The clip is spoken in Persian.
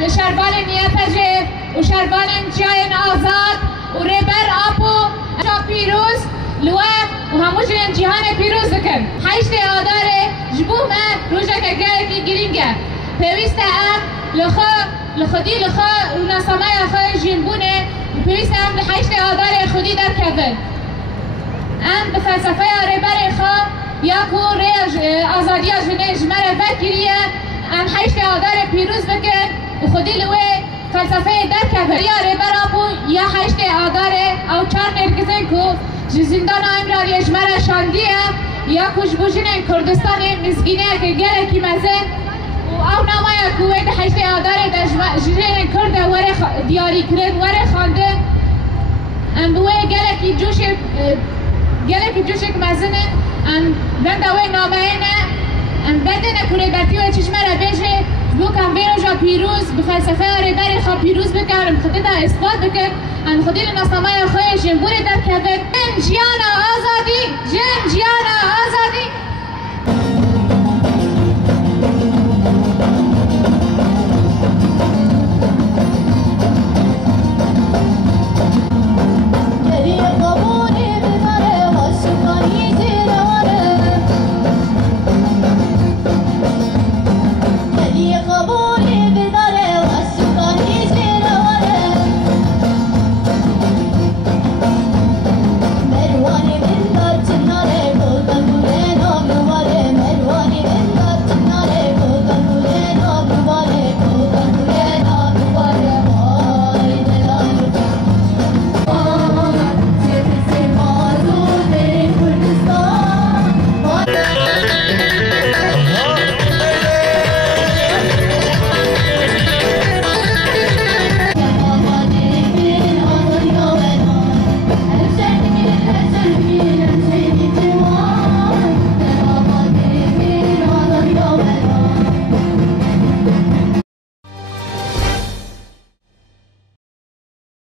لشربان نیتجه و شربان جاین آزاد و ریبر آپو شا پیروز لوه و همو جنین جهان پیروز دکن. 8 آذر جبو ما روژه که گلکی گرینگه پیوسته ام لخودی ناسامه خود جنبونه پیوسته ام ل 8 آذر خودی در کفن. ام به فلسفه ریبر خواه یا کو ری آزادی جمره بکریه ام 8 آذر پیروز بکن و خودی لوه فلسفه در کفن. یا ریبر آپو یا 8 آذر او 4 مرکزن کو زندان امرالی جمره شاندیه یا کش بوجین کردستان مسکینه که گلکی مزن و او نامای کویت 8 آذر جزین کرده وره دیاری کرد وره خانده ام بوه گلکی جوش که مزنه ام بندوه نامینه ام بدنه کوله درتی و چشمه را بیشه بو کم بیروژا پیروز به فلسفه ریبر خواه پیروز بکن ام خودی دا اثبات بکن ام خودی لناسنامه خواه جنبوری در کبت ام جیان